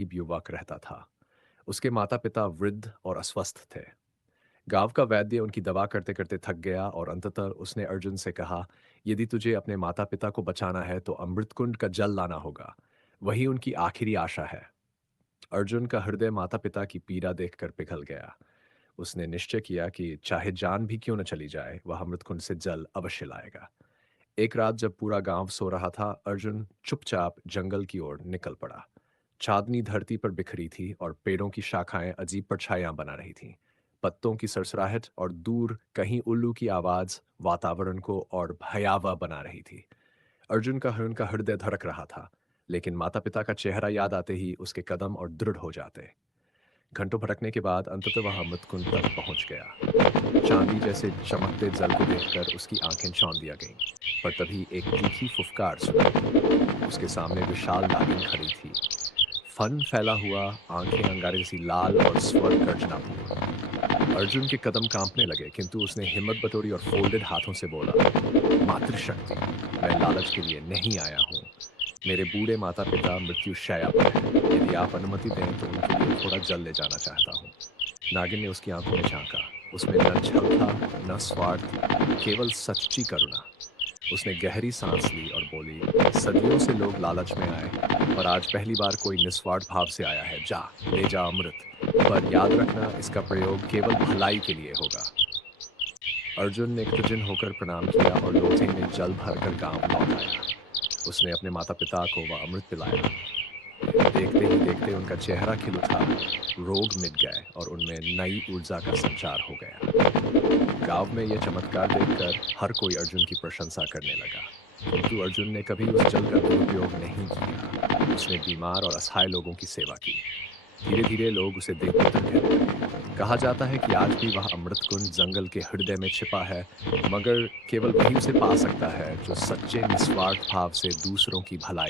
गरीब युवक रहता था। उसके माता-पिता वृद्ध और अस्वस्थ थे। गाँव का वैद्य उनकी दवा करते-करते थक गया और अंततः उसने अर्जुन से कहा, "यदि तुझे अपने माता-पिता को बचाना है, तो अमृतकुंड का जल लाना होगा। वही उनकी आखिरी आशा है।" अर्जुन का हृदय माता-पिता की पीड़ा देखकर पिघल गया। उसने निश्चय किया कि चाहे जान भी क्यों न चली जाए, वह अमृतकुंड से जल अवश्य लाएगा। एक रात जब पूरा गांव सो रहा था, अर्जुन चुपचाप जंगल की ओर निकल पड़ा। चांदनी धरती पर बिखरी थी और पेड़ों की शाखाएं अजीब परछाइयां बना रही थीं। पत्तों की सरसराहट और दूर कहीं उल्लू की आवाज वातावरण को और भयावह बना रही थी। अर्जुन का उनका हृदय धड़क रहा था, लेकिन माता-पिता का चेहरा याद आते ही उसके कदम और दृढ़ हो जाते। घंटों भटकने के बाद अंततः वह अमृतकुंड तक पहुंच गया। चांदी जैसे चमकते जल को देखकर उसकी आंखें चौंधिया गईं। पर तभी एक तीखी फुफकार सुनाई। उसके सामने विशाल नागिन खड़ी थी। फन फैला हुआ, आंखें अंगारे जैसी लाल और स्वर गर्जनापूर्ण। अर्जुन के कदम कांपने लगे, किंतु उसने हिम्मत बटोरी और फोल्डेड हाथों से बोला, मातृशक्ति, मैं लालच के लिए नहीं आया हूँ। मेरे बूढ़े माता पिता मृत्यु शैया पर हैं। यदि आप अनुमति दें तो उनके लिए थोड़ा जल ले जाना चाहता हूँ। नागिन ने उसकी आंखों में झांका। उसमें न छल था, न स्वार्थ, केवल सच्ची करुणा। उसने गहरी सांस ली और बोली, सदियों से लोग लालच में आए, पर आज पहली बार कोई निस्वार्थ भाव से आया है। जा, ले जा अमृत, पर याद रखना, इसका प्रयोग केवल भलाई के लिए होगा। अर्जुन ने कृतज्ञ होकर प्रणाम किया और लोटे में जल भरकर गांव लौट आया। उसने अपने माता पिता को वह अमृत पिलाया। देखते ही देखते उनका चेहरा खिल उठा, रोग मिट गए और उनमें नई ऊर्जा का संचार हो गया। गांव में यह चमत्कार देखकर हर कोई अर्जुन की प्रशंसा करने लगा। किंतु अर्जुन ने कभी उस जल का दुरुपयोग नहीं किया। उसने बीमार और असहाय लोगों की सेवा की। धीरे धीरे लोग उसे देवपुत्र कहने लगे। कहा जाता है कि आज भी वह अमृत कुंड जंगल के हृदय में छिपा है, मगर केवल वही उसे पा सकता है जो सच्चे निस्वार्थ भाव से दूसरों की भलाई